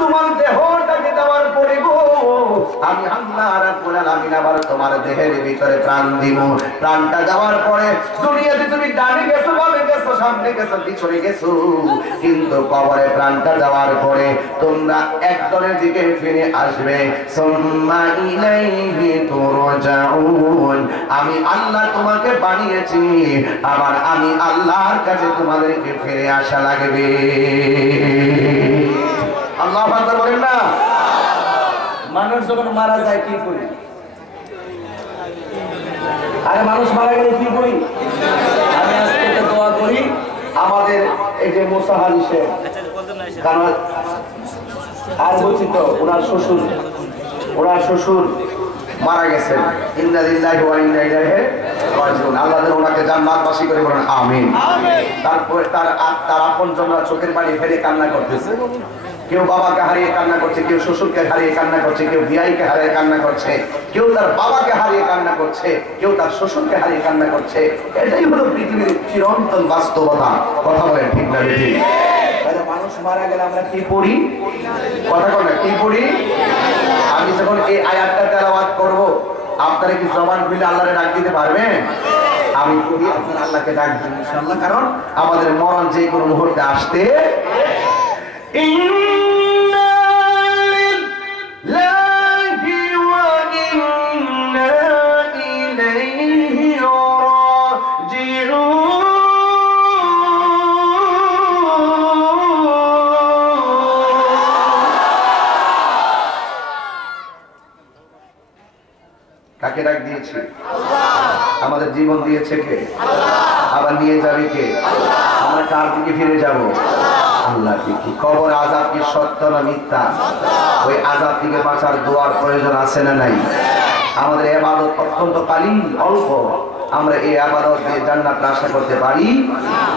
তোমার দেহটাকে দেওয়ার পরে গো আমি আল্লাহ রাব্বুল আলামিন আবার তোমার দেহের ভিতরে প্রাণ দিব। প্রাণটা দেওয়ার পরে দুনিয়াতে তুমি ডানে গেছো, বামে গেছো, সামনে গেছো, পিছনে গেছো, কিন্তু কবরে প্রাণটা দেওয়ার পরে তোমরা একজনের দিকে ফিরে আসবে। সুম্মা ইলাইহি তুরজাউন। আমি আল্লাহ তোমাকে বানিয়েছি, আবার আমি আল্লাহর কাছে তোমাদেরকে ফিরে আসা লাগবে। আল্লাহু আকবার বলেন না। মানুষ যখন মারা যায় কি করি? আরে মানুষ মারা গেলে কি করি? আমি আজকে দোয়া করি আমাদের এই যে মোসাহার হিসেবে, কারণ আর বলছি তো ওনার শ্বশুর মারা গেছেন। ইন্না লিল্লাহি ওয়া ইন্না ইলাইহি রাজিউন। আল্লাহ যেন ওনাকে জান্নাতবাসী করে বলেন আমিন। তারপরে তার আপনজনরা চোখের পানি ফেলে কান্না করতেছে। কেউ বাবাকে হারিয়ে কান্না করছে, কেউ শ্বশুরকে হারিয়ে কান্না করছে, কেউ বিয়াইকে হারিয়ে কান্না করছে, কেউ তার বাবাকে হারিয়ে কান্না করছে, কেউ তার শ্বশুরকে হারিয়ে কান্না করছে। এটাই হলো পৃথিবীর চিরন্তন বাস্তবতা। কথা বলেন ঠিক না ঠিক? তাহলে মানুষ মারা গেলে আমরা কি পড়ি? কথা বলেন কি পড়ি? আমি যখন এই আয়াতটা তেলাওয়াত করব, আপনারা কি জবান খুলে আল্লাহরে ডাক দিতে পারবেন? আমি পড়ি, আপনারা আল্লাহকে ডাক দিন ইনশাআল্লাহ, কারণ আমাদের মরণ যে কোনো মুহূর্তে আসতে। কাকে ডাক দিয়েছে? আমাদের জীবন দিয়েছে কে? আবার নিয়ে যাবে কে? আমরা কার দিকে ফিরে যাব? আল্লাহ দিকে। কবর আযাব কি সত্য না মিথ্যা? ওই আযাব থেকে বাঁচার দোয়ার প্রয়োজন আছে না নাই? আমাদের ইবাদত অত্যন্ত কালিল, অল্প। আমরা এই ইবাদত দিয়ে জান্নাত আশা করতে পারি।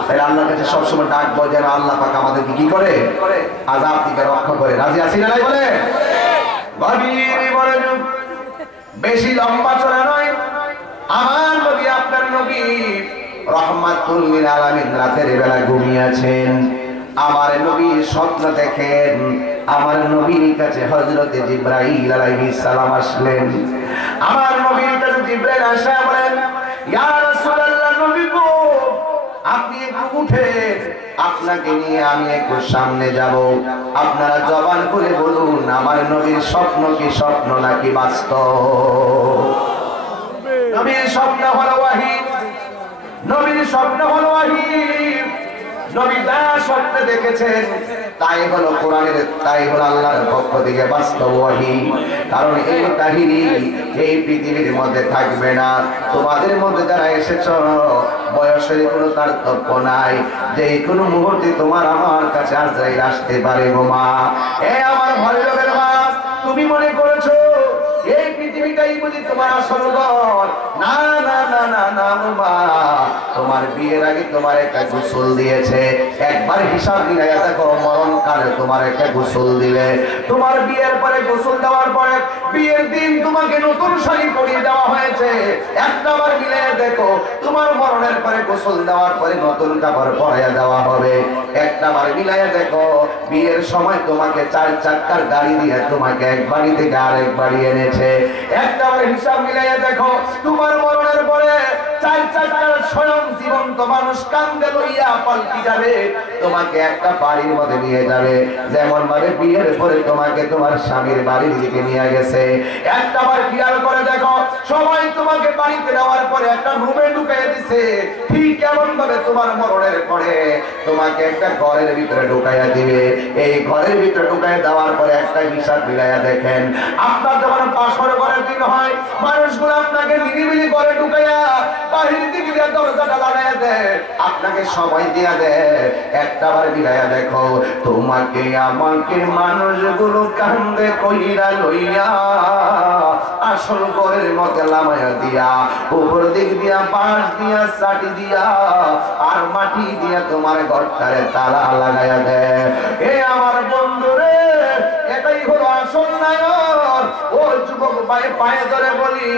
তাই আল্লাহর কাছে সবসময় ডাকবো যেন আল্লাহ পাক আমাদেরকে কি করে? আযাব থেকে রক্ষা করে। রাজি আছি না নাই বলে? গভীর মনোযোগ, বেশি লম্বা চলে নয়। আমার নবী, আপনার নবী রাহমাতুল লিল আলামিন রাতের বেলা ঘুমিয়েছেন। আমার নবী স্বপ্ন দেখেন। আমার নবীর কাছে হযরতে জিবরাইল আলাইহিস সালাম আসলেন। আমার নবীর কাছে জিবরাইল আসা বলেন, ইয়া রাসূলুল্লাহ, নবী গো আপনি একটু উঠেন, আপনাকে নিয়ে আমি একটু সামনে যাব। আপনারা জবান করে বলুন আমার নবীর স্বপ্ন কি স্বপ্ন নাকি বাস্তব? নবীর স্বপ্ন হলো ওয়াহী, নবীর স্বপ্ন হলো ওয়াহী। নবী যা স্বপ্ন দেখেছেন তাই হলো কোরআনের, তাই হলো আল্লাহর পক্ষ থেকে বাস্তব ওয়াহী। কারণ এই কাহিনী এই পৃথিবীর মধ্যে থাকবে না। তোমাদের মধ্যে যারা এসেছো বয়সের কোনো তারতম্য নাই, যে কোনো মুহূর্তে তোমার আমার কাছে আজরাইল আসতে পারে গো মা। এ আমার ভালো লোকের মা, তুমি মনে করেছো এই পৃথিবীটাই বুঝি তোমার আসল ঘর? না না না না না মা, তোমার বিয়ের আগে তোমার একটা গোসল দিয়েছে। একবার হিসাব মিলাইয়া দেখো, মরণকালে তোমার একটা গোসল দিলে, তোমার বিয়ের পরে গোসল দেওয়ার পরে বিয়ের দিন তোমাকে নতুন শাড়ি পরিয়ে দেওয়া হয়েছে। একটাবার মিলাইয়া দেখো, তোমার মরণের পরে গোসল দেওয়ার পরে নতুন কাপড় পরাইয়া দেওয়া হবে। একটাবার মিলাইয়া দেখো, বিয়ের সময় তোমাকে 4 চাকার গাড়ি দিয়ে তোমাকে এক বাড়ি থেকে আরেক বাড়ি এনেছে। একটাবার হিসাব মিলাইয়া দেখো, তোমার মরণের পরে 4 চাকার স্বয়ং জীবন্ত মানুষ কান্দে লইয়া পাল্টি যাবে, তোমাকে একটা বাড়ির মধ্যে নিয়ে যাবে। যেমন ভাবে বিয়ের পরে তোমাকে তোমার স্বামীর বাড়ির দিকে নিয়ে গেছে। একটাবার খেয়াল করে দেখো, সবাই তোমাকে বাড়িতে নেওয়ার পরে একটা রুমে ঢুকিয়ে দিছে। ঠিক কেমন ভাবে তোমার মরণের পরে তোমাকে একটা ঘরের ভিতরে ঢুকাইয়া দিবে। এই ঘরের ভিতরে ঢুকাইয়া দেওয়ার পরে একটা হিসাব মিলাইয়া দেখেন, আপনার যখন পাশর ঘরের দিন হয়, মানুষগুলো আপনাকে নিরিবিলি ঘরে ঢুকাইয়া বাহির দিকে দরজাটা লাগাইয়া দেয়, আপনাকে সময় দিয়া দেয়। একটাবার মিলাইয়া দেখো, তোমাকে আমাকে মানুষগুলো কান্দে কইরা লইয়া আসল ঘরের মধ্যে লামাইয়া দিয়া, উপর দিক দিয়া বাঁশ দিয়া চাটি দিয়া আর মাটি দিয়া তোমার ঘরটারে তালা লাগাইয়া দেয়। এ আমার বন্ধুরে, এটাই হলো আসল নায়ক। ও যুবক পায়ে পায়ে ধরে বলি,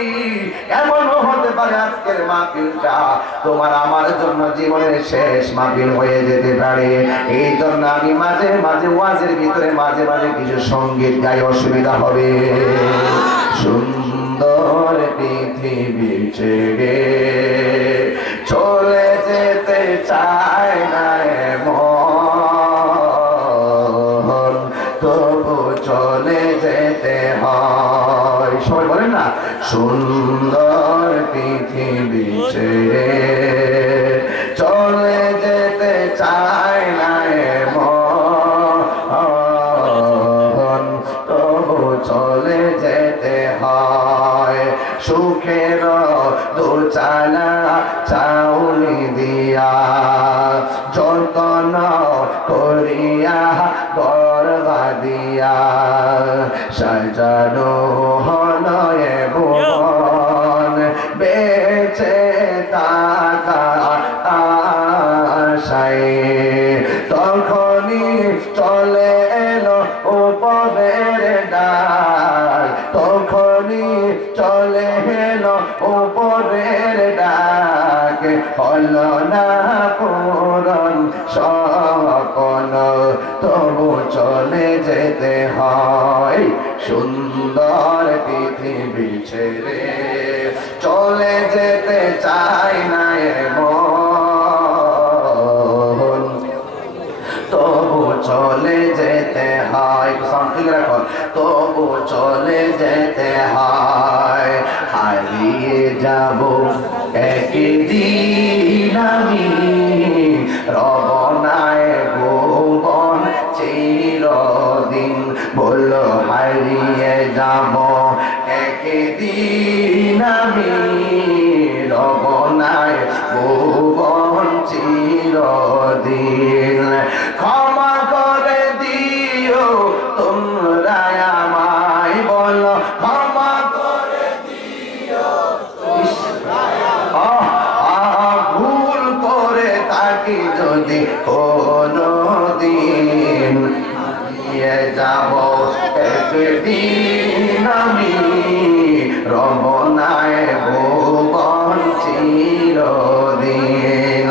এমনও হতে পারে আজকের মাহফিলটা তোমার আমার জন্য জীবনের শেষ মাহফিল হয়ে যেতে পারে। এই জন্য আমি মাঝে মাঝে ওয়াজের ভিতরে মাঝে মাঝে কিছু সঙ্গীত গাই, অসুবিধা হবে? সুন্দর পৃথিবী ছেড়ে চলে যেতে চায় না মন, তবু চলে যেতে হয়। সবাই বলেন না, সুন্দর পৃথিবী ছেড়ে চলে যেতে চায় না মন, তবু চলে যেতে হয়। সুখের দোচালা চাউলি দিয়া যতন করিয়া গর্বা দিয়া সাজানো হলয়ে ভুবন, বেঁচে থাকা আশায় তখনই চলে এলো উপরের ডাক, তখনই চলে এলো উপরের ডাক, হলো না পূরণ স্বপ্ন, তবু চলে যেতে হয়। সুন্দর পৃথিবী ছেড়ে চলে যেতে চাই না মন, তবু চলে যেতে হয়। তবু চলে যেতে হয়। হারিয়ে যাব একদিন আমি, রবনায় ভুবন চিরদিন, বলল হারিয়ে যাব একদিন আমি, রবনায় ভুবন চিরদিন। ক্ষমা করে দিও তোমরা আমায়, বলো ক্ষমা করে দিও, ভুল করে থাকি যদি কোনো দিন, হারিয়ে যাব একদিন আমি, রমনায় ভুবন চিরদিন।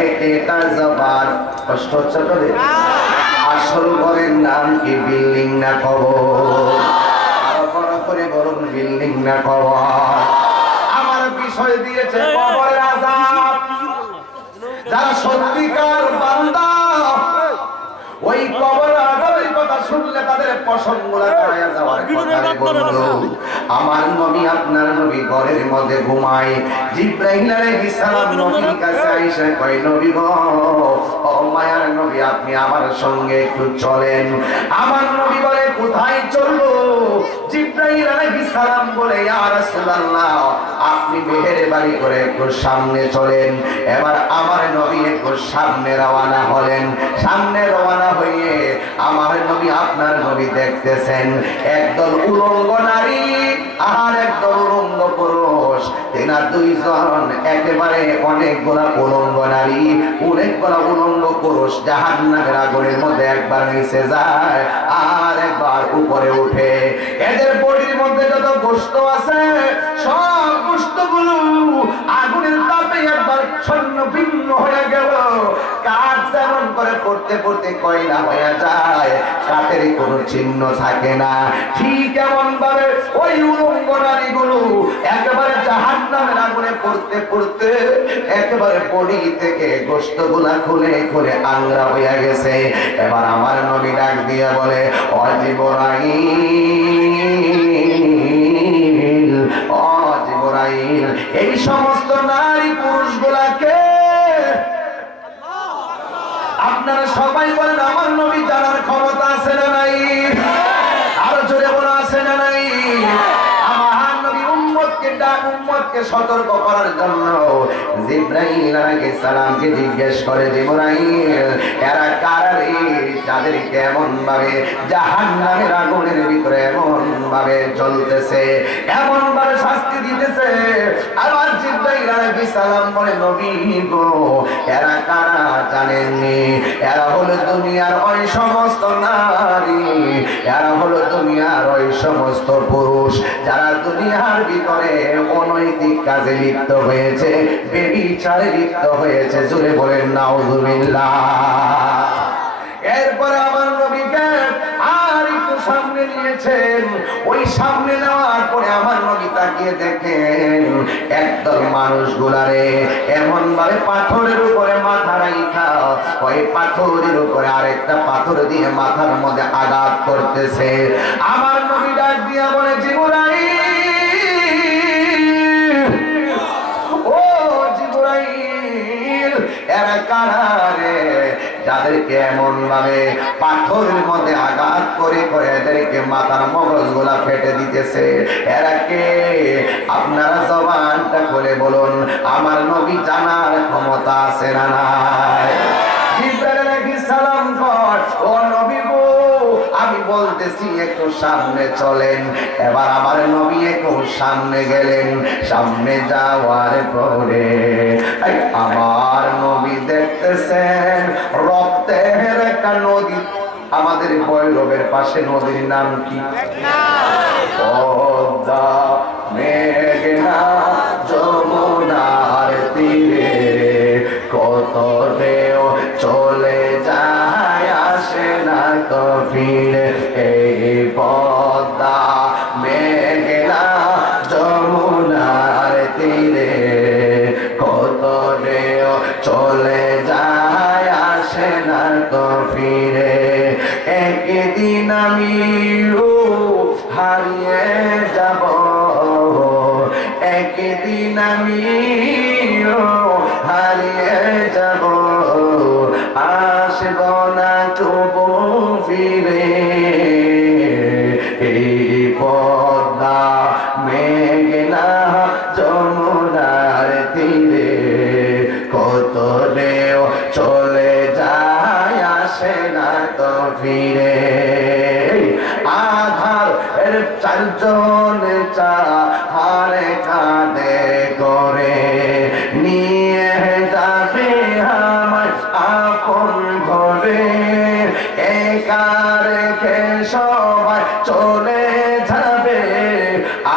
একটা জবান কষ্ট হচ্ছে করে, আসল ঘরের নাম কি বিল্ডিং না কবর? আরো বড় করে বলুন, বিল্ডিং না কবর? আমার বিষয় দিয়েছে কবরের আযাব। যারা সত্যিকার বান্দা ওই কবর আযাবের কথা শুনলে তাদের পশমগুলো কাঁপা যাওয়ার কথা বললো। আমার নবী আপনার নবী ঘরের মধ্যে ঘুমায়, জিবরাইল আলাইহিস সালাম নবীর কাছে আইসা কয়, নবী গো, ও মায়ার নবী, আপনি আমার সঙ্গে একটু চলেন। আমার নবী বলে, কোথায় চলবো? জিবরাইল আলাইহিস সালাম বলে, ইয়া রাসূলুল্লাহ, আপনি মেহেরবানি করে একটু সামনে চলেন। এবার আমার নবী একটু সামনে রওনা হলেন। সামনে রওনা হয়ে আমার নবী আপনার নবী দেখতেছেন একদল উলঙ্গ নারী আর একদল উলঙ্গ পুরুষ, তেনা দুইজন একেবারে অনেকগুলা উলঙ্গ নারী, অনেকগুলা উলঙ্গ পুরুষ জাহান্নামের আগুনের মধ্যে একবার নিচে যায় আর একবার উপরে উঠে। এদের বডির মধ্যে যত গোশত আছে সব গোশতগুলো আগুনের তাপে একবার ছন্ন ভিন্ন হয়ে গেল। কাঠ যেমন করে পড়তে পড়তে কয়লা হয়ে যায়, কাঠের কোনো চিহ্ন থাকে না, ঠিক এমন ভাবে ওই উলঙ্গ নারীগুলো একেবারে জাহান্নামের আগুনে পড়তে পড়তে একেবারে বডি থেকে গোশতগুলা খুলে খুলে আংরা হয়ে গেছে। এবার আমার নবী ডাক দিয়ে বলে, ও জিবরাইল, ও জিবরাইল, এই সমস্ত নারী পুরুষগুলাকে আপনারা সবাই বলেন, আমার নবী জানার ক্ষমতা আছে না নাই? আরো জোরে বলা আছে না নাই? আমার নবী উম্মতকে ডাক, উম্মতকে সতর্ক করার জন্য জিবরাইল আলাইহিস সালামকে জিজ্ঞেস করে, জিবরাইল, এরা কারা রে, যাদের কেমন ভাবে জাহান্নামের আগুনের ভিতরে এমন ভাবে জ্বলতেছে, এমন ভাবে শাস্তি দিতেছে? আবার জিবরাইল আলাইহিস সালাম বলে, নবী গো, এরা কারা জানেননি? এরা হলো দুনিয়ার ওই সমস্ত নারী এরা হলো দুনিয়ার ওই সমস্ত পুরুষ যারা দুনিয়ার ভিতরে অনৈতিক কাজে লিপ্ত হয়েছে, বেবিচারে লিপ্ত হয়েছে। জোরে বলেন নাউজুবিল্লাহ। এরপরে আমার নবীকে আর একটু সামনে নিয়েছেন। ওই সামনে নেওয়ার পরে আমার নবী তাকিয়ে দেখেন একদল মানুষগুলারে এমন ভাবে পাথরের উপরে মাথা রাইখা ওই পাথরের উপরে আরেকটা পাথর দিয়ে মাথার মধ্যে আঘাত করতেছে। আমার নবী ডাক দিয়া বলে, জিবরাইল, ও জিবরাইল, এরা কারা রে যাদেরকে এমন ভাবে পাথরের মধ্যে আঘাত করে করে এদেরকে মাথার মগজ গুলা ফেটে দিতেছে? এরা কে? আপনারা জবানটা খুলে বলুন, আমার নবী জানার ক্ষমতা আছে না নাই? জিবরাইল আলাইহিস সালাম কর, ও নবী গো, আমি বলতেছি একটু সামনে চলেন। এবার আমার নবী একটু সামনে গেলেন। সামনে যাওয়ার পরে আমার নবী দেখতেছেন রক্তের একটা নদী। আমাদের ভৈরবের পাশে নদীর নাম কি? পদ্মা, মেঘনা, যমুনার তীরে কত ঢেউ চলে যায়, আসে না তো ফিরে। এই পদ্মা, মেঘনা, যমুনার তীরে কত ঢেউ চলে যায়, আসে না তো ফিরে। একদিন আমি হারিয়ে যাব, একদিন আমি হারিয়ে যাব, আসব না তবু ফিরে। এই পদ্মা, মেঘনা, যমুনার তীরে কত ঢেউ চলে যায়, আসে না তো ফিরে। আধার এর চারজন চাহারে কাঁধে করে নিয়ে যাবে আমার আপন ঘরে। একা রেখে সবাই চলে যাবে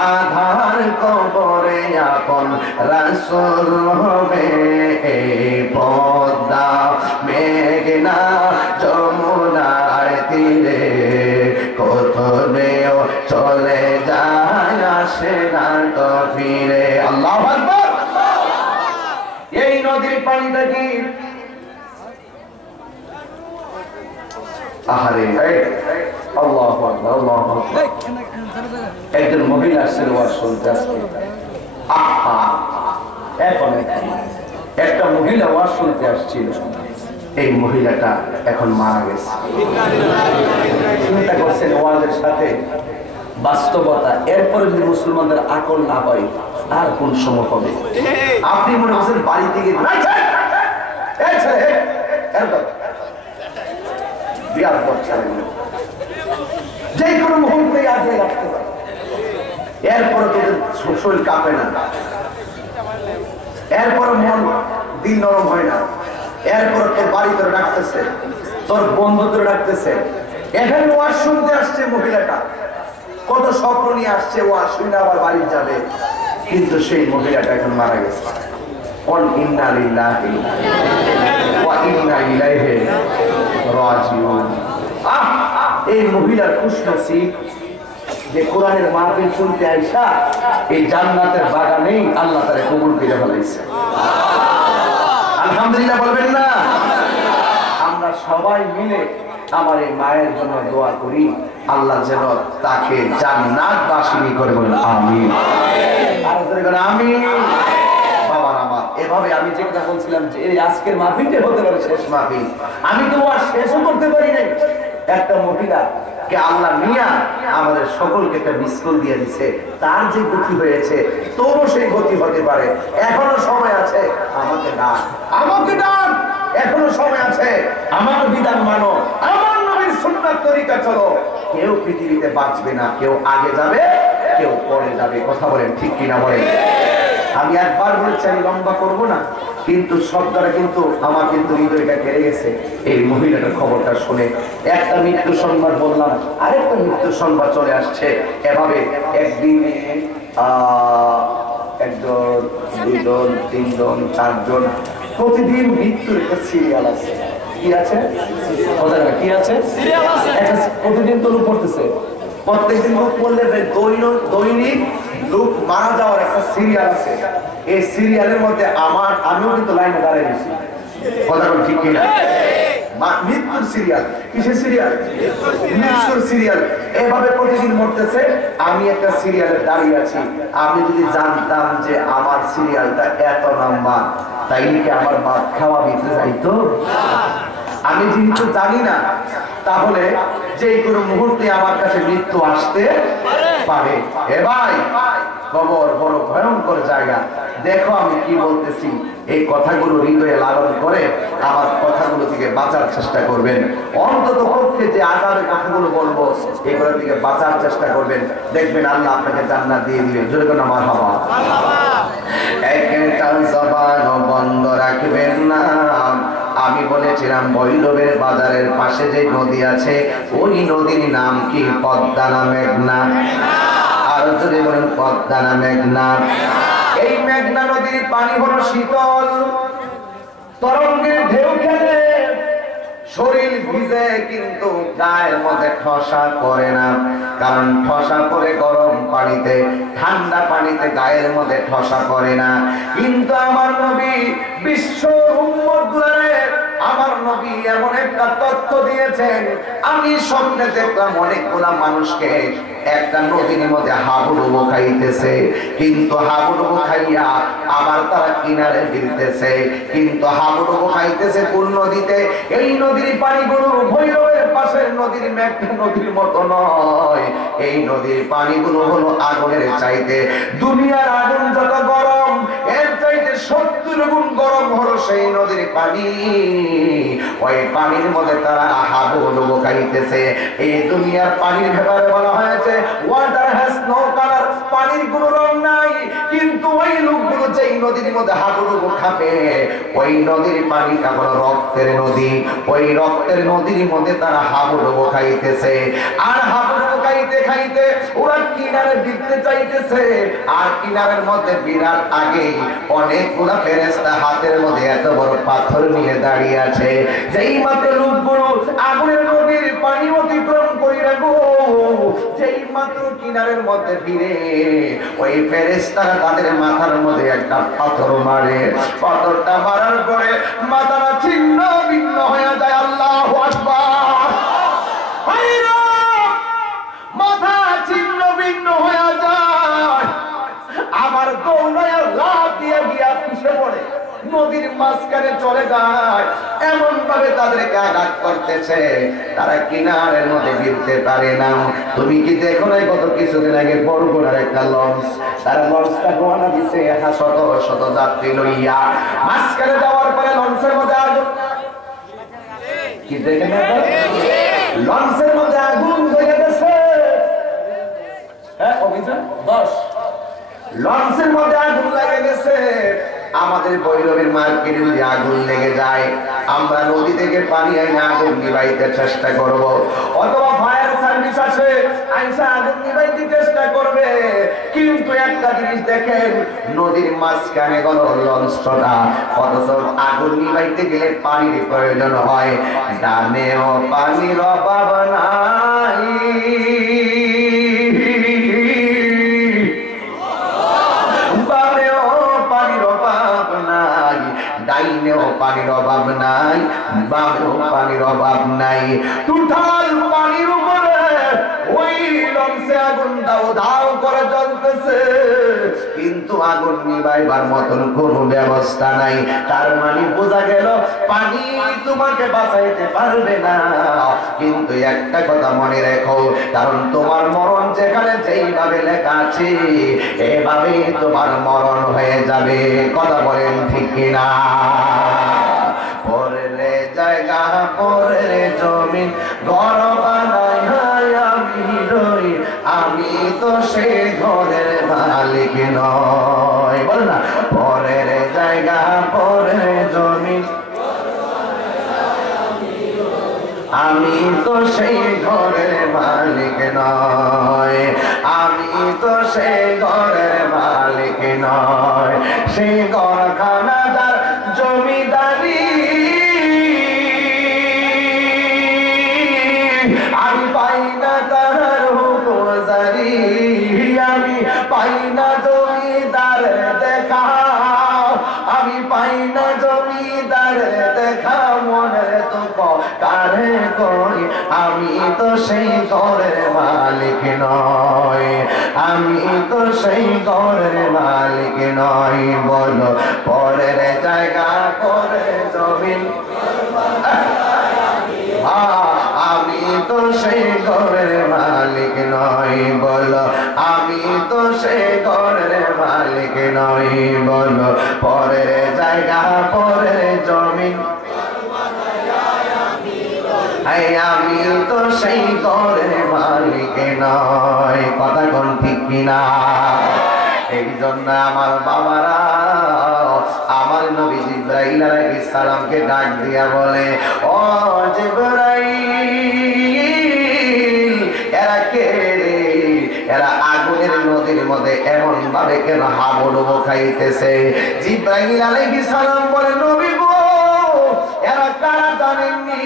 আধার কবরে, আপন রাসূল হবে। এই পদ্মা, মেঘনা, যমুনার তীরে কত ঢেউ চলে যায়, আসে না তো ফিরে। আল্লাহু আকবার। এই নদীর পানিটা কি? আহারে, আল্লাহু আকবার, আল্লাহু আকবার। একজন মহিলা আসছিল ওয়াজ শুনতে আজকে। আহা, এখন একটা মহিলা ওয়াজ শুনতে আসছিল। এই মহিলাটা এখন মারা গেছে। চিন্তা করছেন ওয়াজের সাথে বাস্তবতা, এরপরে যদি মুসলমানদের আকল না হয় আর কোন সময় হবে? আপনি মনে করছেন বাড়ি থেকে বিয়ার পর যে কোনো মুহূর্তে আগে রাখতে পারে, এরপরে তোদের শরীর কাঁপে না, এরপরে মন দিন নরম হয় না, এরপরে তোর বাড়ি তোর ডাকতেছে, তোর বন্ধু তোর ডাকতেছে। এখানে ওয়াজ শুনতে আসছে মহিলাটা, কত স্বপ্ন নিয়ে আসছে, ওয়াজ শুনে আবার বাড়ি যাবে, কিন্তু সেই মহিলাটা এখন মারা গেছে। ইন্না লিল্লাহি ওয়া ইন্না ইলাইহি রাজিউন। এই মহিলার খুশনসিব যে কোরআনের মাহফিল শুনতে আইসা এই জান্নাতের বাগানেই আল্লাহ তারে কবুল করে ফেলাইছে। আলহামদুলিল্লাহ বলবেন না? আমরা সবাই মিলে আমার এই মায়ের জন্য দোয়া করি, আল্লাহ যেন তাকে জান্নাতবাসী করে বলেন আমিন। আর বলেন আমিন। বাবার আমার এভাবে আমি যে কথা বলছিলাম যে এই আজকের মাহফিলটা হতে পারে শেষ মাহফিল, আমি তো আর শেষও করতে পারি নাই। একটা মহিলা কে আল্লাহ মিয়া আমাদের সকলকে একটা মিসকল দিয়ে দিছে, তার যে গতি হয়েছে তোরও সেই গতি হতে পারে। এখনো সময় আছে, আমাকে ডাক, আমাকে ডাক, এখনো সময় আছে, আমার বিধান মানো, আমার নবীর সুন্নাত তরিকা চলো। কেউ পৃথিবীতে বাঁচবে না, কেউ আগে যাবে, কেউ পরে যাবে। কথা বলেন ঠিক কিনা বলেন? আমি একবার বলছি, আমি লম্বা করবো না। কিন্তু শব্দটা কিন্তু আমার কিন্তু হৃদয়টা কেড়ে গেছে এই মহিলাটার খবরটা শুনে। একটা মৃত্যু সংবাদ বললাম, আরেকটা মৃত্যু সংবাদ চলে আসছে। এভাবে একদিনে একজন, দুইজন, তিনজন, চারজন, প্রতিদিন মৃত্যুর একটা সিরিয়াল আছে। কি আছে? কি আছে? প্রতিদিন তো লোক পড়তেছে, প্রত্যেকদিন লোক পড়লে দৈনিক লোক মারা যাওয়ার একটা সিরিয়াল আছে। এই সিরিয়ালের মধ্যে আমিও কিন্তু লাইনে দাঁড়িয়েছি। কথা বল ঠিক কিনা? মৃত্যুর সিরিয়াল। কিসের সিরিয়াল? মৃত্যুর সিরিয়াল। এভাবে প্রতিদিন মরতেছে, আমি একটা সিরিয়ালে দাঁড়িয়ে আছি। আমি যদি জানতাম যে আমার সিরিয়ালটা এত নাম্বার, তাইলে কি আমার ভাত খাওয়া বেঁচে যাইতো? আমি যেহেতু জানি না, তাহলে যে কোনো মুহূর্তে আমার কাছে মৃত্যু আসতে পারে। এ ভাই, কবর বড় ভয়ঙ্কর জায়গা। দেখো আমি কি বলতেছি, এই কথাগুলো হৃদয়ে লালন করে আমার কথাগুলো থেকে বাঁচার চেষ্টা করবেন। অন্তত পক্ষে যে আযাবের কথাগুলো বলবো এগুলো থেকে বাঁচার চেষ্টা করবেন, দেখবেন আল্লাহ আপনাকে জান্নাত দিয়ে দিবেন। জোরে করে মারহাবা। একটা জবান বন্ধ রাখবেন না। আমি বলেছিলাম ভৈরবের বাজারের পাশে যে নদী আছে, ওই নদীর নাম কি? পদ্মা না মেঘনা? আর যদি বলেন পদ্মা না মেঘনা? এই মেঘনা নদীর পানি হলো শীতল, তরঙ্গের ঢেউ খেলে শরীর ভিজে, কিন্তু গায়ের মধ্যে ঠসা করে না। কারণ ঠসা করে গরম পানিতে, ঠান্ডা পানিতে গায়ের মধ্যে ঠসা করে না। কিন্তু আমার নবী বিশ্ব উম্মতদের, আমার নবী এমন একটা তথ্য দিয়েছেন, আমি স্বপ্নে দেখলাম অনেকগুলা মানুষকে একটা নদীর মধ্যে হাবুডুবু খাইতেছে, কিন্তু হাবুডুবু খাইয়া আবার তারা কিনারে ফিরতেছে। কিন্তু হাবুডুবু খাইতেছে কোন নদীতে? এই নদীর পানিগুলো ভৈরবের পাশের নদীর মেঘনা নদীর মতো নয়। এই নদীর পানিগুলো হলো আগুনের চাইতে, দুনিয়ার আগুন যত গরম, এর চাইতে 70 গুণ গরম হলো সেই নদীর পানি। ওই পানির মধ্যে তারা হাবুডুবু খাইতেছে। এই দুনিয়ার পানির ব্যাপারে বলা হয়েছে ওয়াটার হ্যাজ নো কালার, পানির কোনো রং নাই। কিন্তু ওই লোকগুলো যেই নদীর মধ্যে হাবুডুবু খাবে, ওই নদীর পানিটা হলো রক্তের নদী। ওই রক্তের নদীর মধ্যে তারা হাবুডুবু খাইতেছে। আর হাবুডুবু খাইতে খাইতে ওরা কিনারে বিকতে চাইতেছে। আর কিনারের মধ্যে বিরাট আগে অনেকগুলা ফেরেশতা হাতের মধ্যে এত বড় পাথর নিয়ে দাঁড়িয়ে আছে। যেই মাত্র লোকগুলো আগুনের নদীর পানি অতিক্রম করে রাখো, যেই মাত্র কিনারের মধ্যে ফিরে, ওই ফেরেশতারা তাদের মাথার মধ্যে একটা পাথর মারে। পাথরটা মারার পরে মাথাটা ছিন্ন ভিন্ন হয়ে যায়। আল্লাহু আকবার। মাথা ছিন্ন ভিন্ন হয়ে যায়। আমার দৌড়ায় লাফ দিয়ে গিয়া পিছে পড়ে নদীর মাঝখানে চলে যায়। এমন ভাবে তাদেরকে আঘাত করতেছে, তারা কিনারের মধ্যে ফিরতে পারে না। তুমি কি দেখো না গত কিছুদিন আগে বরগুনার একটা লঞ্চ, তারা লঞ্চটা রওনা দিছে শত শত যাত্রী লইয়া। মাঝখানে যাওয়ার পরে লঞ্চের মধ্যে আগুন, কি দেখেন লঞ্চের মধ্যে আগুন লেগে গেছে। হ্যাঁ অভিযান 10 লঞ্চের মধ্যে আগুন লেগে গেছে। আমাদের ভৈরবের মার্কেটে যদি আগুন লেগে যায়, আমরা নদী থেকে পানি এনে আগুন নিভাইতে চেষ্টা করব, অথবা ফায়ার সার্ভিস আসে আইসা আগুন নিভাইতে চেষ্টা করবে। কিন্তু একটা জিনিস দেখেন, নদীর মাঝখানে গেল লঞ্চটা, অথচ আগুন নিভাইতে গেলে পানির প্রয়োজন হয়। ডানেও পানির অভাব নাই, ডাইনেও পানির অভাব নাই, বামেও পানির অভাব নাই। টোটাল পানির উপরে ওই লঞ্চে আগুন দাও দাও করে জ্বলতেছে, কিন্তু আগুন নিভাইবার মতন কোনো ব্যবস্থা নাই। তার মানে বোঝা গেল পানি তোমাকে বাঁচাইতে পারবে না। কিন্তু একটা কথা মনে রেখো, কারণ তোমার মরণ যেখানে যেইভাবে লেখা আছে এভাবে তোমার মরণ হয়ে যাবে। কথা বলেন ঠিক কিনা? পরে জায়গা পরে জমিন ঘর বানাই আমি রই, আমি তো সে ঘরের মালিক নয়। বল না, পরের জায়গা পরে সেই ঘরের মালিক নয়, আমি তো সেই ঘরের মালিক নয়, সেই ঘরখানাদার জমিদারি আমি পাই না তার হুকুমজারি, আমি পাই না জমিদার দেখা, আমি পাই না জমিদার দেখা, মনে তো কারে কই আমি তো সেই ঘরের মালিক নয়, আমি তো সেই ঘরের মালিক নয়। বলো পরের জায়গা করে জমিন, আমি তো সেই ঘরের মালিক নয়, বলো আমি তো সেই ঘরের মালিক নয়। বলো পরের জায়গা পরের জমিন, আমি তো সেই ঘরের মালিক নয়। কথা কোন ঠিক কিনা? এই জন্য আমার বাবারা আমার নবী জিবরাইল আলাইহিস সালামকে ডাক দিয়া বলে, ও জিবরাইল, এরা কে রে? এরা আগুনের নদীর মধ্যে এমন ভাবে কেন হাবুডুবু খাইতেছে? জিবরাইল আলাইহিস সালাম বলে, নবী গো, এরা কারা জানেননি?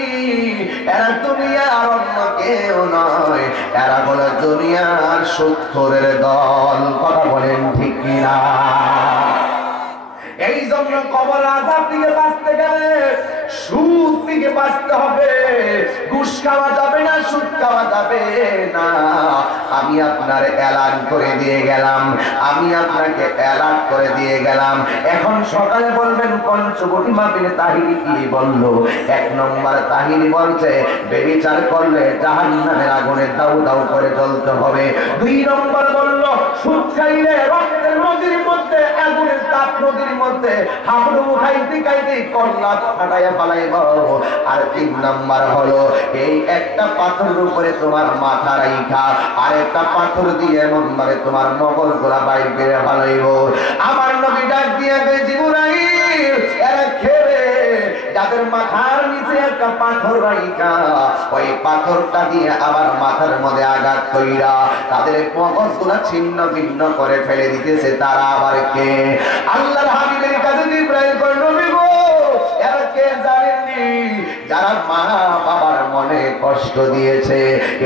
এরা দুনিয়ার অন্য কেউ নয়, এরা বলে দুনিয়ার সুদখোরের দল। কথা বলেন ঠিক কিনা? এই জন্য কবর আযাব থেকে বাঁচতে গেলে সুদ থেকে বাঁচতে হবে। ঘুষ খাওয়া যাবে না, সুদ খাওয়া যাবে না। আমি আপনার এলান করে দিয়ে গেলাম, আমি আপনাকে এলান করে দিয়ে গেলাম। এখন সকালে বলবেন পঞ্চবটি মাহফিলে তাহিরি কি বলল? 1 নম্বর তাহিরি বলছে বেবিচার করলে জাহান্নামের আগুনে দাউ দাউ করে জ্বলতে হবে। 2 নম্বর বলল সুদ খাইলে রক্তের নদীর মধ্যে, আগুনের তাপ নদীর মধ্যে হাবুডুবু খাইতে খাইতে কল্লা ফাটাইয়া ফালাইব। আর 3 নম্বর হলো এই একটা পাথরের উপরে তোমার মাথা রাইখা আর একটা পাথর দিয়ে এমন ভাবে তোমার মগজগুলা বাইর করে ফালাইব। আমার নবী ডাক দিয়ে জিবরাইল, এরা খেলে যাদের মাথার নিচে একটা পাথর রাইখা ওই পাথরটা দিয়ে আবার মাথার মধ্যে আঘাত কইরা তাদের মগজগুলা ছিন্ন ভিন্ন করে ফেলে দিতেছে, তারা আবার কে? আল্লাহর হাবিবের কাছে জিবরাইল কয়, নবী গো, এরা কে জানেননি? যারা মা বাবার মনে কষ্ট দিয়েছে,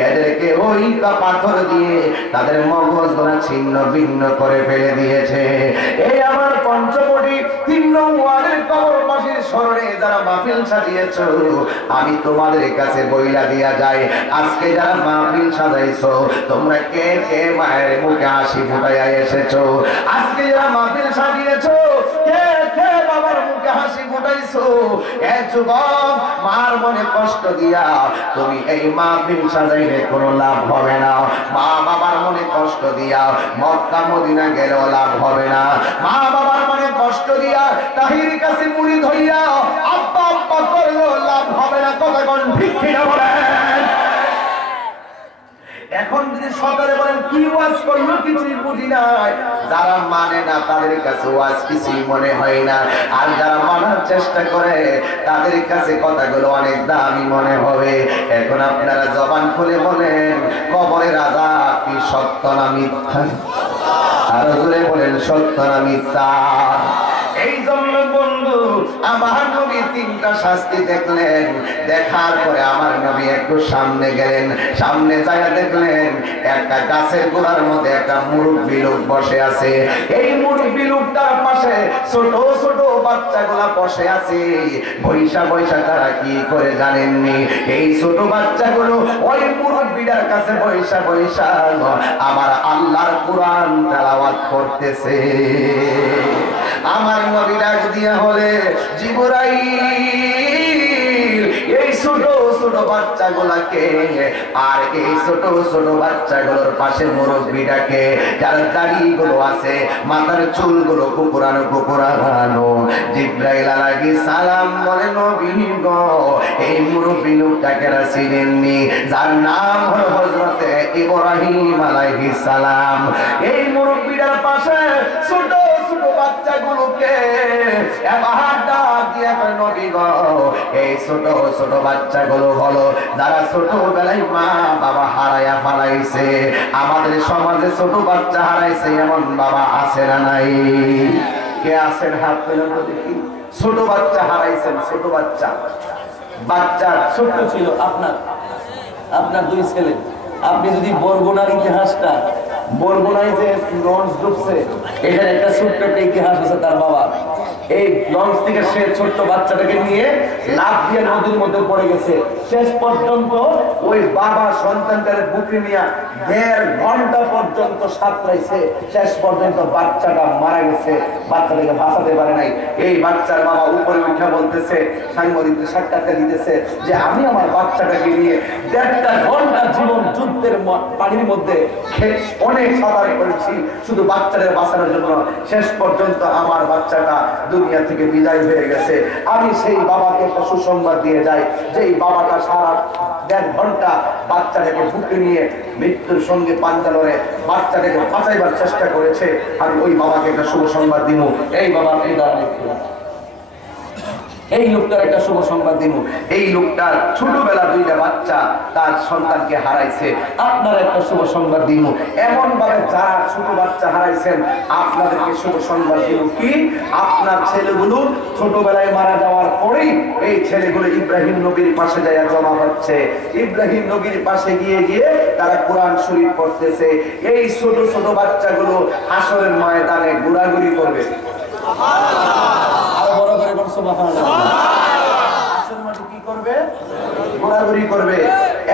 এদেরকে ওই পাথর দিয়ে তাদের মগজগুলা ছিন্ন ভিন্ন করে ফেলে দিয়েছে। এই আমার পঞ্চবটি 3 নং ওয়ার্ডের কবরবাসীর স্মরণে যারা মাহফিল সাজিয়েছ, আমি তোমাদের কাছে বইলা দিয়া যাই, আজকে যারা মাহফিল সাজাইছো তোমরা কে কে মায়ের মুখে হাসি ফুটাইয়া এসেছো? আজকে যারা মাহফিল সাজিয়েছো কে কে বাবার মুখে হাসি ফুটাইছো? এক যুবক, মার মনে কষ্ট দিয়া তুমি এই মাহফিল সাজাইলে কোনো লাভ হবে না। মা বাবার মনে কষ্ট দিয়া মক্কা মদিনা গেলেও লাভ হবে না। মা বাবার মনে কষ্ট দিয়া তাহিরির কাছে মুড়ি ধইয়া আব্বা আব্বা করলেও লাভ হবে না। কথা কোন ঠিক কিনা বলেন? এখন যদি সকালে বলেন কি ওয়াজ করলো কিছুই বুঝি নাই, যারা মানে না তাদের কাছে ওয়াজ কিছুই মনে হয় না, আর যারা মানার চেষ্টা করে তাদের কাছে কথাগুলো অনেক দামি মনে হবে। এখন আপনারা জবান খুলে বলেন, কবরের আযাব কি সত্য না মিথ্যা? আর জোরে বলেন, সত্য না মিথ্যা? এই জন্য বন্ধু, আমার নবী 3টা শাস্তি দেখলেন। দেখার পরে আমার নবী একটু সামনে গেলেন, সামনে যায় দেখলেন একটা গাছের গোড়ার মধ্যে একটা মুরব্বী লোক বসে আছে। এই মুরব্বী লোকটার পাশে ছোট ছোট বাচ্চাগুলা বসে আছে। বৈশা বৈশা তারা কি করে জানেননি? এই ছোট বাচ্চাগুলো ওই মুরব্বীটার কাছে বৈশা বৈশা আমার আল্লাহর কোরআন তেলাওয়াত করতেছে। আমার নবী ডাক দিয়া হলে, জিবরাইল, এই ছোট ছোট বাচ্চাগুলাকে আর এই ছোট ছোট বাচ্চাগুলোর পাশে মুরব্বীটাকে, যার দাড়িগুলো আছে, মাথার চুলগুলো কুকুরানো কুকুরানো। জিবরাইল আলাইহিস সালাম বলে, নবী গো, এই মুরব্বী লোকটাকে চিনেননি? যার নাম হলো হযরতে ইব্রাহিম আলাইহিস সালাম। এই মুরব্বীটার পাশে ছোট ছোট বাচ্চাগুলোকে এবার ডাক দিয়া কয়, নবী গো, এই ছোট ছোট বাচ্চাগুলো হলো যারা ছোটবেলায় মা বাবা হারায়া ফালাইছে। আমাদের সমাজে ছোট বাচ্চা হারাইছে এমন বাবা আছে না নাই? কে আছেন হাত তুলেন তো দেখি। ছোট বাচ্চা হারাইছেন, ছোট বাচ্চা, বাচ্চা ছোট ছিল আপনার দুই ছেলে। আপনি যদি বরগুনার ইতিহাসটা, বরগুনায় যে লঞ্চ ডুবছে এখানে একটা ছোট্ট একটা ইতিহাস আছে তার বাবা। এই লঞ্চ থেকে সে ছোট্ট বাচ্চাটাকে নিয়ে লাফ দিয়ে নদীর মধ্যে পড়ে গেছে। শেষ পর্যন্ত ওই বাবা সন্তানটারে বুকে নিয়ে 1.5 ঘন্টা পর্যন্ত সাঁতরাইছে। শেষ পর্যন্ত বাচ্চাটা মারা গেছে, বাচ্চাটাকে বাঁচাতে পারে নাই। এই বাচ্চার বাবা উপরে উঠে বলতেছে, সাংবাদিকদের সাক্ষাৎকার দিতেছে যে আমি আমার বাচ্চাটাকে নিয়ে 1.5 ঘন্টা জীবন যুদ্ধের পানির মধ্যে অনেক সাঁতার করেছি শুধু বাচ্চাদের বাঁচানোর জন্য। শেষ পর্যন্ত আমার বাচ্চাটা দুনিয়া থেকে বিদায় হয়ে গেছে। আমি সেই বাবাকে একটা সুসংবাদ দিয়ে যাই, যেই বাবাটা সারা 1.5 ঘন্টা বাচ্চাটাকে বুকে নিয়ে মৃত্যুর সঙ্গে পাঞ্জা লড়ে বাচ্চাটাকে বাঁচাইবার চেষ্টা করেছে, আমি ওই বাবাকে একটা শুভ সংবাদ দিব। এই বাবা এই লোকটার একটা শুভ সংবাদ দিব। এই লোকটার ছোটবেলা 2টা বাচ্চা তার সন্তানকে হারাইছে, আপনার একটা শুভ সংবাদ দিব। এমন ভাবে যারা ছোট বাচ্চা হারাইছেন আপনাদেরকে শুভ সংবাদ দিব কি, আপনার ছেলেগুলো ছোটবেলায় মারা যাওয়ার পরেই এই ছেলেগুলো ইব্রাহিম নবীর পাশে যায় জমা হচ্ছে। ইব্রাহিম নবীর পাশে গিয়ে গিয়ে তারা কোরআন শরীফ পড়তেছে। এই ছোট ছোট বাচ্চাগুলো হাসরের ময়দানে ঘোরাঘুরি করবে। কি করবে? ঘোরাঘুরি করবে।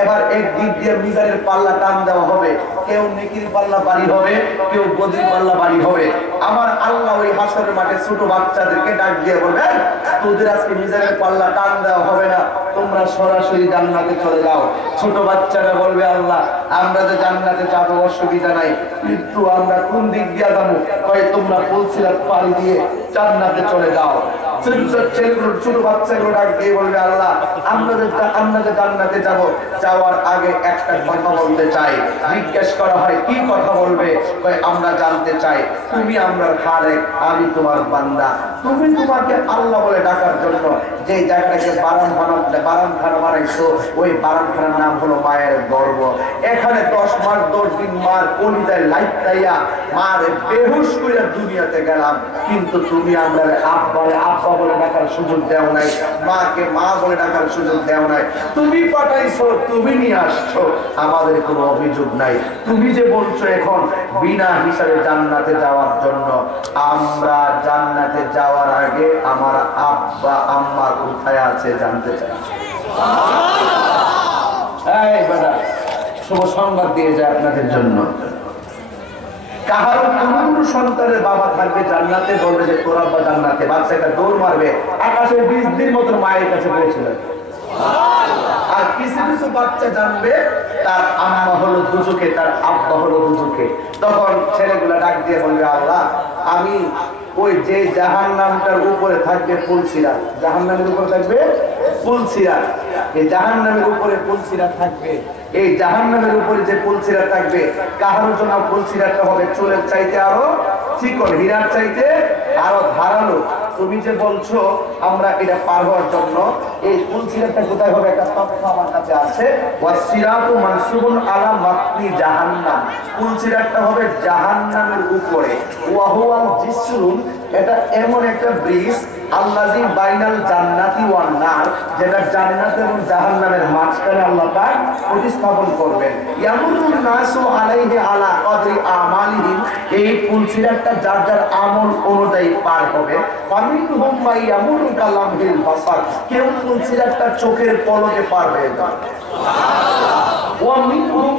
এবার এক দিক দিয়ে মিজানের পাল্লা টান দেওয়া হবে, কেউ নেকির পাল্লা বাড়ি হবে, কেউ বদির পাল্লা বাড়ি হবে। আমার আল্লাহ ওই হাসরের মাঠে ছোট বাচ্চাদেরকে ডাক দিয়ে বলবেন, তোদের আজকে মিজানের পাল্লা টান দেওয়া হবে না, তোমরা সরাসরি জান্নাতে চলে যাও। ছোট বাচ্চারা বলবে, আল্লাহ আমরা যে জান্নাতে যাবো অসুবিধা নাই, কিন্তু আমরা কোন দিক দিয়ে যাবো? তোমরা বলছিলাম পাড়ি দিয়ে জান্নাতে চলে যাও। ছোট বাচ্চাগুলো ডাক দিয়ে বলবে, আল্লাহ আমরা যে জান্নাতে যাব, যাওয়ার আগে একটা কথা বলতে চাই। জিজ্ঞেস করা হয় কি কথা বলবে? আমরা জানতে চাই তুমি আমরা খালেক, আমি তোমার বান্দা। তুমি তোমাকে আল্লাহ বলে ডাকার জন্য যে জায়গাটাকে বারামখানা বানাইছো, ওই বারামখানার নাম হলো মায়ের গর্ভ। এখানে 10 মাস 10 দিন মার কলিজায় লাইট দাইয়া মার বেহুশ করে দুনিয়াতে গেলাম, কিন্তু তুমি আমরা আব্বারে আব্বা বলে ডাকার সুযোগ দেও নাই, মাকে মা বলে ডাকার সুযোগ দেও নাই। তুমি পাঠাইছো, তুমি নিয়ে আসছো, আমাদের কোনো অভিযোগ নাই। তুমি যে বলছো এখন বিনা হিসাবে জান্নাতে যাওয়ার জন্য, আমরা জান্নাতে যাওয়ার আগে আমার আব্বা আম্মা কোথায় আছে জানতে চাই। এই বেটা শুভ সংবাদ দিয়ে যায় আপনাদের জন্য। কারণ কোন সন্তানের বাবা থাকবে জান্নাতে, বলবে যে তোর আব্বা জান্নাতে, বাচ্চাটা দৌড় মারবে আকাশে 20 দিন মতো মায়ের কাছে পৌঁছে যাবে। আর কিছু কিছু বাচ্চা জানবে তার আম্মা হলো দুজকে, তার আব্বা হলো দুজকে। তখন ছেলেগুলা ডাক দিয়ে বলবে, আল্লাহ আমি ওই যে জাহান্নামটার উপরে থাকবে পুলসিরাত, জাহান্নামের উপরে থাকবে পুলসিরাত, এই জাহান্নামের উপরে পুলসিরাত থাকবে। এই জাহান্নামের উপরে যে পুলসিরাত থাকবে, কাহার জন্য পুলসিরাতটা হবে চুলের চাইতে আরো চিকন, হীরার চাইতে আরো ধারালো। তুমি যে বলছো আমরা এটা পার হওয়ার জন্য, এই পুলসিরাতটা কোথায় হবে? একটা তথ্য আমার কাছে আছে, ওয়াসিরাতু মানসুবুন আলা মাতনি জাহান্নাম। পুলসিরাতটা হবে জাহান্নামের উপরে। ওয়াহুয়াল জিসরুন, এটা এমন একটা ব্রিজ, আল্লাযী বাইনাল জান্নাতি ওয়ান নার, যেটা জান্নাত এবং জাহান্নামের মাঝখানে আল্লাহ পাক প্রতিস্থাপন করবেন। ইয়ামুরুন নাসু আলাইহি আলা কদরি আমালিহিম, এই পুলসিরাতটা যার যার আমল অনুযায়ী পার হবে। ফামিনহুম মা ইয়ামুরু কালামহিল বাসার, কেউ পুলসিরাতটা চোখের পলকে পার হয়ে যাবে। ওয়া মিনহুম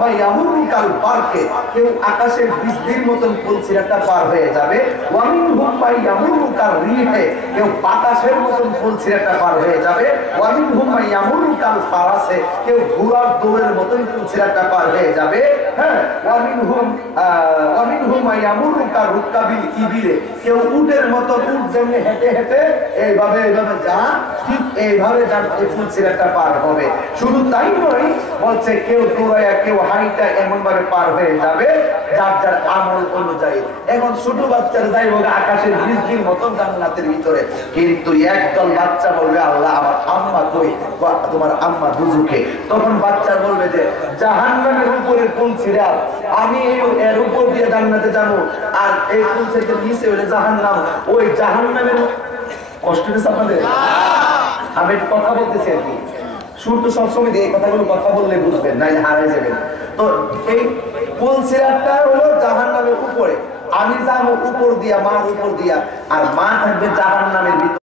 মা ইয়ামুরু কাল বারকে, কেউ আকাশের বিজলির মতন পুলসিরাতটা পার হয়ে যাবে। ওয়া মিনহুম মা ইয়ামুরু কাল রিহে, কেউ বাতাসের মতন পুলসিরাতটা পার হয়ে যাবে। ওয়া মিনহুম মা ইয়ামুরু কাল ফারাসে, কেউ ঘোড়ার দৌড়ের মতন পুলসিরাতটা পার হয়ে যাবে। হ্যাঁ, ওয়ামিনহুম ইয়ামুরুকা রুকাবিল ইবিলে, কেউ উটের মতো উট যেমনি হেঁটে হেঁটে এইভাবে যা, ঠিক এইভাবে যার এই ফুলসিরাতটা পার হবে। শুধু তাই নয়, বলছে কেউ দৌড়ায়া কেউ হাইটা এমন ভাবে পার হয়ে যাবে যার যার আমল অনুযায়ী। এখন ছোট বাচ্চার যাই হোক আকাশের বৃষ্টির মতন জান্নাতের ভিতরে, কিন্তু একদল বাচ্চা বলবে আল্লাহ আমার আম্মা কই, তোমার আম্মা বুঝুকে। তখন বাচ্চা বলবে যে জাহান্নামের উপরে কোন সিরাত, আমি এর উপর দিয়ে জান্নাতে যাবো, আর এই কোন সিরাতের নিচে হলে জাহান্নাম। ওই জাহান্নামের কষ্ট হচ্ছে আপনাদের? আমি একটু কথা বলতেছি আর কি, সুর তো সবসময় দিয়ে কথাগুলো কথা বললে বুঝবেন, নাইলে হারাই যাবেন। তো এই কোন সিরাতটা হলো জাহান্নামের উপরে, আমি যাবো উপর দিয়া, মার উপর দিয়া, আর মা থাকবে জাহান্নামের ভিতরে।